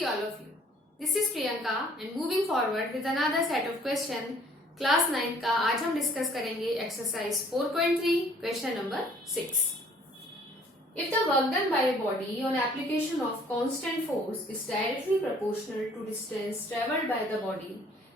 see all of you. This is Priyanka and moving forward with another set of question. Class 9 का आज हम discuss करेंगे exercise 4.3 question number 6. If the work done by a body on application of constant force is directly proportional to distance traveled by the body,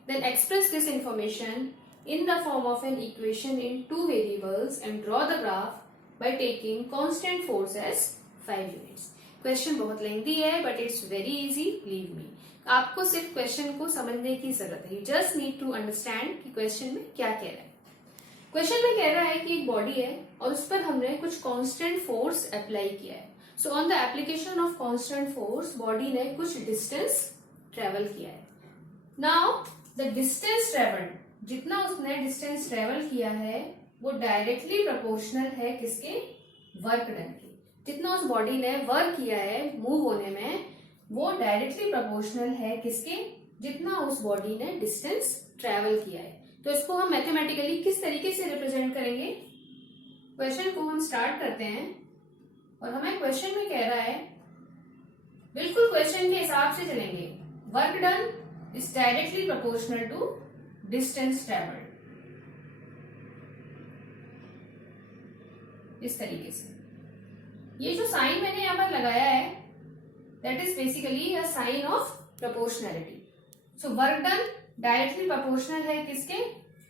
then express this information in the form of an equation in two variables and draw the graph by taking constant force as 5 units. Question बहुत lengthy है but it's very easy, believe me. आपको सिर्फ question को समझने की जरूरत है. You just need to understand कि क्वेश्चन में क्या कह रहा है. क्वेश्चन में कह रहा है कि एक बॉडी है और उस पर हमने कुछ कांस्टेंट फोर्स अप्लाई किया है. So on the application of constant force body ने कुछ डिस्टेंस ट्रेवल किया है. नाउ द डिस्टेंस ट्रेवल्ड, जितना उसने डिस्टेंस ट्रेवल किया है वो डायरेक्टली प्रोपोर्शनल है किसके? वर्क डन के. जितना उस बॉडी ने वर्क किया है मूव होने में वो डायरेक्टली प्रोपोर्शनल है किसके? जितना उस बॉडी ने डिस्टेंस ट्रेवल किया है. तो इसको हम मैथमेटिकली किस तरीके से रिप्रेजेंट करेंगे? क्वेश्चन को हम स्टार्ट करते हैं और हमें क्वेश्चन में कह रहा है, बिल्कुल क्वेश्चन के हिसाब से चलेंगे. Work done is directly proportional to distance travelled. इस तरीके से ये जो साइन मैंने यहां पर लगाया है that is basically a sign of proportionality. So work done directly proportional है किसके?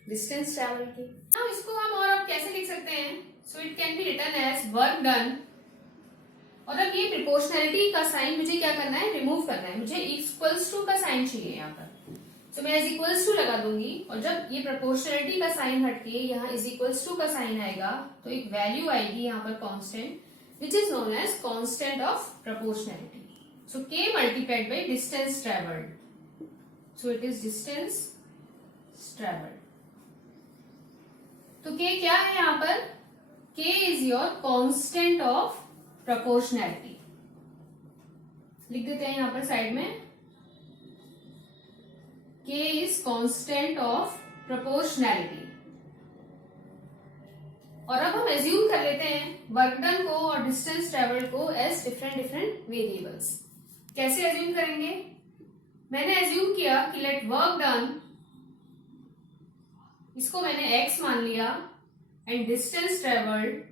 डिस्टेंस ट्रेवल के. अब इसको हम और अब कैसे लिख सकते हैं? So it can be written as work done. और अब ये प्रोपोर्शनैलिटी का साइन मुझे क्या करना है? रिमूव करना है. मुझे इक्वल्स टू का साइन चाहिए यहाँ पर. सो मैं इज इक्वल्स टू लगा दूंगी और जब ये प्रोपोर्शनैलिटी का साइन हटके यहाँ इज इक्वल्स टू का साइन आएगा तो एक वैल्यू आएगी यहाँ पर constant which is known as constant of proportionality. So k multiplied by distance traveled. So it is distance traveled. तो k क्या है यहाँ पर? k is your constant of proportionality. लिख देते हैं यहाँ पर साइड में. k is constant of proportionality. और अब हम एज्यूम कर लेते हैं वर्क डन को और डिस्टेंस ट्रेवल्ड को एज डिफरेंट वेरिएबल्स. कैसे एज्यूम करेंगे? मैंने एज्यूम किया कि लेट वर्क डन, इसको मैंने x मान लिया एंड डिस्टेंस ट्रेवल्ड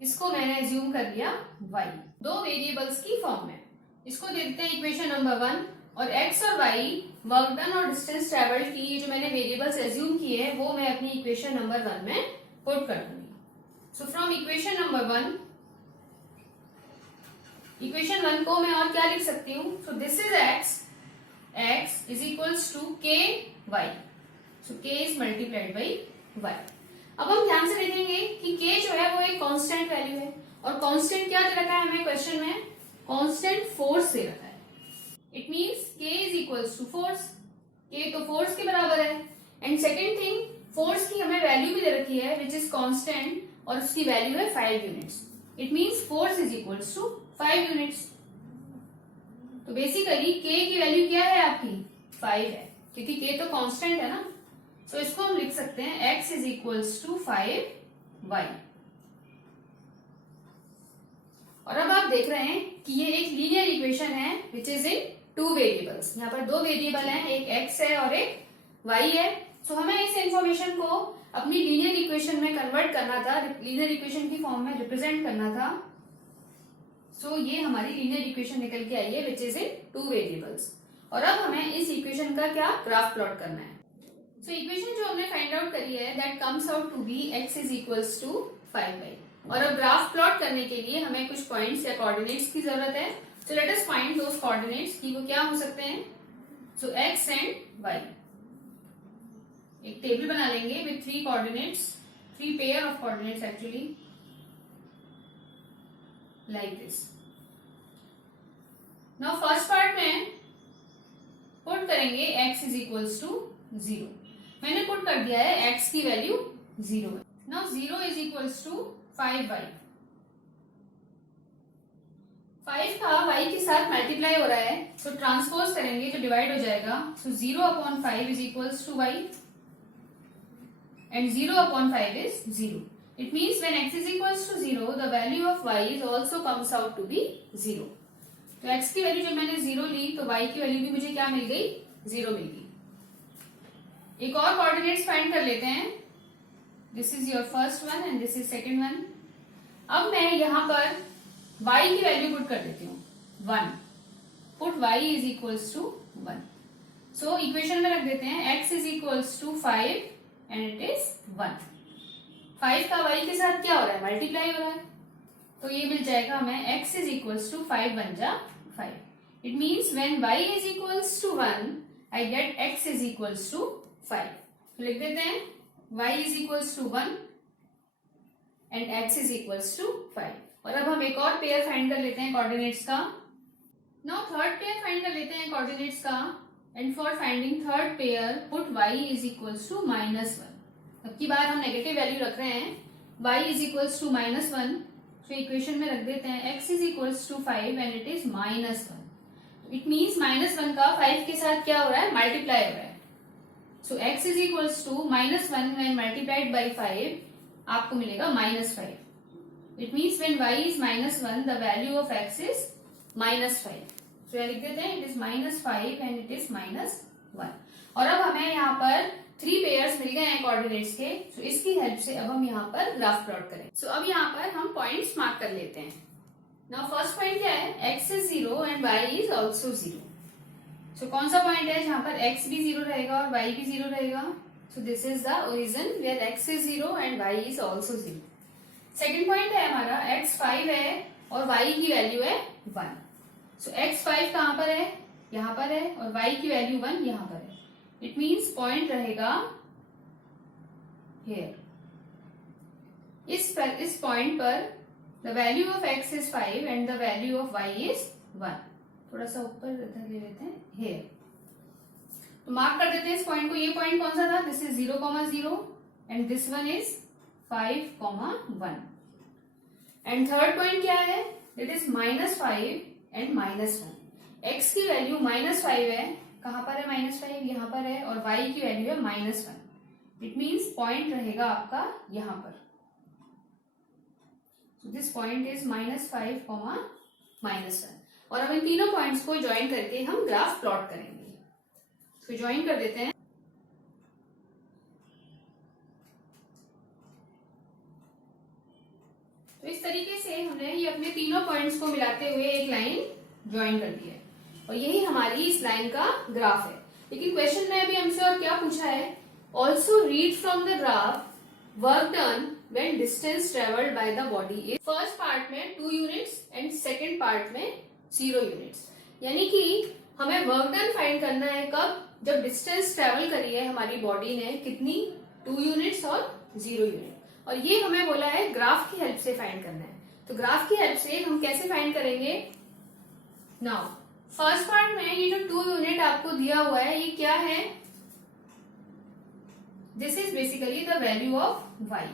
इसको मैंने एज्यूम कर लिया y. दो वेरिएबल्स की फॉर्म में. इसको दे देते हैं इक्वेशन नंबर 1 और x और y वर्क डन और डिस्टेंस ट्रेवल्ड की जो मैंने वेरिएबल्स एज्यूम किए हैं वो मैं अपनी इक्वेशन नंबर 1 में पुट कर दूंगी. So from equation number 1, equation 1 को मैं और क्या लिख सकती हूँ? So this is x is equals to k y. So k is multiplied by y. अब हम ध्यान से देखेंगे कि k जो है वो एक कांस्टेंट वैल्यू है और कांस्टेंट क्या दे रखा है हमें क्वेश्चन में? कांस्टेंट फोर्स दे रखा है. It means k is equals to force. k तो फोर्स के बराबर है. एंड सेकेंड थिंग, फोर्स की हमें वैल्यू भी दे रखी है विच इज कांस्टेंट और उसकी वैल्यू है 5 units. It means force is equals to 5 units. तो बेसिकली k की वैल्यू क्या है आपकी? 5 है क्योंकि k तो कांस्टेंट है ना. सो इसको हम लिख सकते हैं x is equals to 5y. और अब आप देख रहे हैं कि ये एक लीनियर इक्वेशन है which is in two variables. यहाँ पर दो वेरिएबल हैं, एक x है और एक y है. सो हमें इस इंफॉर्मेशन को अपनी लीनियर इक्वेशन में कन्वर्ट करना था, लीनियर इक्वेशन की फॉर्म में रिप्रेजेंट करना था. सो ये हमारी लीनियर इक्वेशन निकल के आई है which is in two variables. और अब हमें इस इक्वेशन का क्या ग्राफ प्लॉट करना है. सो इक्वेशन जो हमने फाइंड आउट करी है that comes out to be x is equals to 5y. और अब ग्राफ प्लॉट करने के लिए हमें कुछ पॉइंट्स या कोऑर्डिनेट्स की जरूरत है. सो लेट अस फाइंड दोस कोऑर्डिनेट्स कि वो क्या हो सकते हैं. सो x एंड y. एक टेबल बना लेंगे with 3 coordinates, 3 pair of coordinates actually, like this. Now first part में पुट करेंगे x इज इक्वल्स टू 0. मैंने पुट कर दिया है x की वैल्यू 0 है. Now 0 is equals to 5y. 5 का y के साथ मल्टीप्लाई हो रहा है तो ट्रांसपोज करेंगे तो डिवाइड हो जाएगा. So 0/5 is equals to y and 0/5 is 0. It means when x is equals to 0, the value of y is also comes out to be 0. तो x की वैल्यू जब मैंने 0 ली तो y की वैल्यू भी मुझे क्या मिल गई? 0 मिल गई। एक और कोऑर्डिनेट्स फाइंड कर लेते हैं। This is your first one and this is second one. अब मैं यहाँ पर y की वैल्यू पुट कर देती हूँ 1। Put y is equals to 1। So equation में रख देते हैं x is equals to 5 and it is 1। 5 का y के साथ क्या हो रहा है? मल्टीप्लाई हो रहा है। तो ये मिल जाएगा हमें x इज इक्वल्स टू 5 बन जा 5। It means when y is equals to 1 I get x is equals to 5। तो लिख देते हैं y is equals to 1 and x is equals to 5। और अब हम एक और पेयर फाइंड कर लेते हैं कोऑर्डिनेट्स का। नाउ थर्ड पेयर फाइंड कर लेते हैं कोऑर्डिनेट्स का। And for finding third pair put y is equals to -1। अब की बार हम नेगेटिव वैल्यू रख रहे हैं। y इज इक्वल्स टू -1, तो इक्वेशन में रख देते हैं x is equals to 5 and it is -1। It means -1 का 5 के साथ क्या हो रहा है? मल्टीप्लाई हो रहा है। So x is equals to -1 when multiplied by 5 आपको मिलेगा -5। It means when y is -1 the value of x is -5। तो लिख देते हैं it is -5 and it is -1। और अब हमें यहाँ पर 3 पेयर्स मिल गए हैं कोऑर्डिनेट्स के। तो इसकी हेल्प से अब हम यहाँ पर ग्राफ प्लॉट करें। सो अब यहाँ पर हम पॉइंट्स मार्क कर लेते हैं। नाउ फर्स्ट पॉइंट क्या है? x is 0 and y is also 0। सो कौन सा पॉइंट है जहां पर x भी 0 रहेगा और y भी 0 रहेगा? So this is the origin where x is 0 and y is also 0। Second point है हमारा x 5 है और y की वैल्यू है 1। सो x 5 कहां पर है? यहाँ पर है। और y की वैल्यू 1 यहाँ पर है। इट मीन्स पॉइंट रहेगा here। इस पॉइंट पर the value of x is 5 and the value of y is 1। थोड़ा सा ऊपर ले लेते हैं here। तो मार्क कर देते हैं इस पॉइंट को। ये पॉइंट कौन सा था? This is 0,0 and this one is 5,1। And third point क्या है? It is -5 and -1। x की वैल्यू -5 है। कहां पर है -5? यहाँ पर है। और y की वैल्यू है -1। इट मीन्स पॉइंट रहेगा आपका यहाँ पर। So this point is -5, -1। और अब इन तीनों पॉइंट्स को ज्वाइन करके हम ग्राफ प्लॉट करेंगे। तो ज्वाइन कर देते हैं। तो इस तरीके से हमने ये अपने तीनों पॉइंट्स को मिलाते हुए एक लाइन ज्वाइन कर दी है और यही हमारी इस लाइन का ग्राफ है। लेकिन क्वेश्चन में अभी हमसे और क्या पूछा है? Also read from the graph work done when distance travelled by the body is. First part में 2 यूनिट्स एंड सेकेंड पार्ट में 0 यूनिट्स। यानी कि हमें वर्क डन फाइंड करना है कब? जब डिस्टेंस ट्रेवल करी है हमारी बॉडी ने कितनी? 2 यूनिट्स और 0 यूनिट। और ये हमें बोला है ग्राफ की हेल्प से फाइंड करना है। तो ग्राफ की हेल्प से हम कैसे फाइंड करेंगे? नाउ फर्स्ट पार्ट में ये जो 2 यूनिट आपको दिया हुआ है ये क्या है? This is basically the value of y।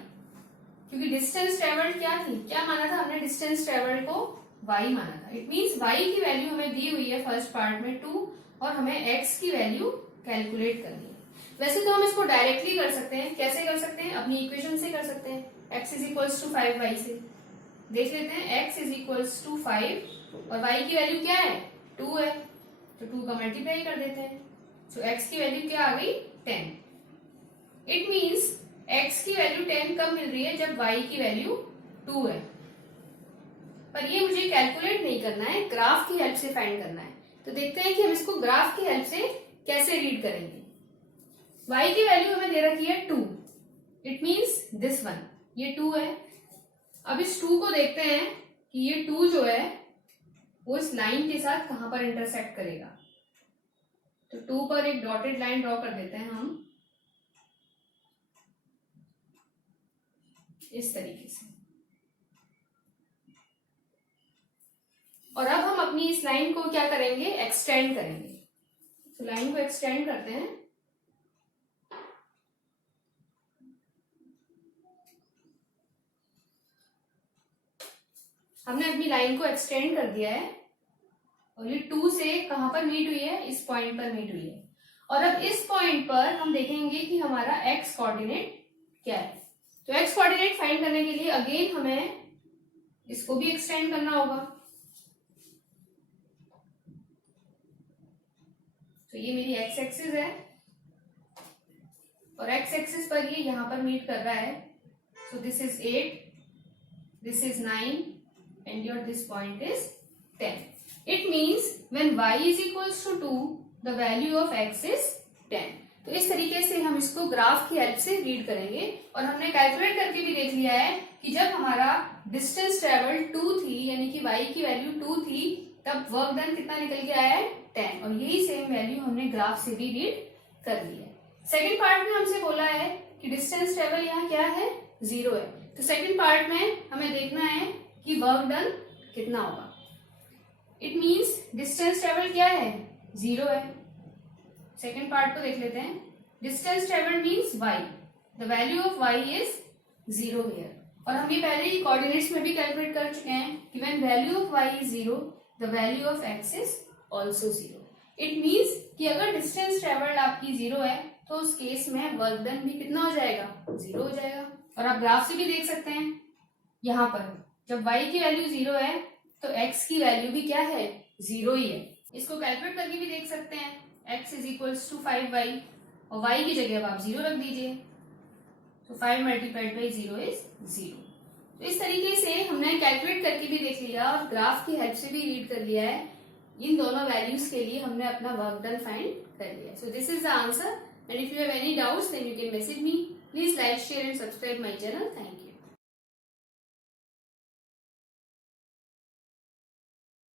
क्योंकि डिस्टेंस ट्रेवल्ड क्या थी? क्या माना था हमने? डिस्टेंस ट्रेवल्ड को y माना था। इट मीन्स y की वैल्यू हमें दी हुई है फर्स्ट पार्ट में 2 और हमें x की वैल्यू कैलकुलेट करनी है। वैसे तो हम इसको डायरेक्टली कर सकते हैं। कैसे कर सकते हैं? अपनी इक्वेशन से कर सकते हैं। x is equals to 5y से देख लेते हैं। x इज इक्वल्स टू 5 और y की वैल्यू क्या है? 2 है। तो 2 का मल्टीप्लाई कर देते हैं। सो x की वैल्यू क्या आ गई? 10। इट मीन्स x की वैल्यू 10 कब मिल रही है? जब y की वैल्यू 2 है। पर ये मुझे कैलकुलेट नहीं करना है, ग्राफ की हेल्प से फाइंड करना है। तो देखते हैं कि हम इसको ग्राफ की हेल्प से कैसे रीड करेंगे। y की वैल्यू हमें दे रखी है 2। इट मीन्स दिस वन, ये 2 है। अब इस 2 को देखते हैं कि ये 2 जो है वो इस लाइन के साथ कहां पर इंटरसेक्ट करेगा। तो 2 पर एक डॉटेड लाइन ड्रॉ कर देते हैं हम इस तरीके से। और अब हम अपनी इस लाइन को क्या करेंगे? एक्सटेंड करेंगे। तो लाइन को एक्सटेंड करते हैं। हमने अपनी लाइन को एक्सटेंड कर दिया है और ये 2 से कहां पर मीट हुई है? इस पॉइंट पर मीट हुई है। और अब इस पॉइंट पर हम देखेंगे कि हमारा x कोऑर्डिनेट क्या है। तो एक्स कोऑर्डिनेट फाइंड करने के लिए अगेन हमें इसको भी एक्सटेंड करना होगा। तो ये मेरी एक्स एक्सिस है और एक्स एक्सिस पर ये यहां पर मीट कर रहा है। सो this is 8, this is 9 and your this point is 10. It means when y is equals to 2, the value of x is 10. तो इस तरीके से हम इसको ग्राफ की हेल्प से रीड करेंगे और हमने कैलकुलेट करके भी देख लिया है कि जब हमारा डिस्टेंस ट्रेवल 2 थी, यानी कि y की वैल्यू 2 थी, तब वर्क डन कितना निकल के आया है 10, और यही सेम वैल्यू हमने ग्राफ से भी रीड कर ली है। सेकेंड पार्ट में हमसे बोला है कि डिस्टेंस ट्रेवल यहाँ क्या है 0 है, तो सेकेंड पार्ट में हमें देखना है कि वर्क डन कितना होगा। इट मीन्स डिस्टेंस ट्रेवल क्या है 0 है। सेकेंड पार्ट को देख लेते हैं। Distance travel means y, the value of y is 0 here, और हम ये पहले ही कोऑर्डिनेट्स में भी कैलकुलेट कर चुके हैं कि when value of y is 0, the value of x is also 0. It means कि अगर डिस्टेंस ट्रेवल्ड आपकी 0 है तो उस केस में वर्क डन भी कितना हो जाएगा 0 हो जाएगा। और आप ग्राफ से भी देख सकते हैं, यहाँ पर जब y की वैल्यू 0 है तो x की वैल्यू भी क्या है 0 ही है। इसको कैलकुलेट करके भी देख सकते हैं, x is equals to 5y, और y की जगह अब आप 0 रख दीजिए, तो 5 मल्टीप्लाइड बाई 0 इज 0. तो इस तरीके से हमने कैलकुलेट करके भी देख लिया और ग्राफ की हेल्प से भी रीड कर लिया है। इन दोनों वैल्यूज के लिए हमने अपना वर्क डन फाइंड कर लिया। So this is the answer, and if you have any doubts then you can message me. Please like, share and subscribe my channel. Thank you.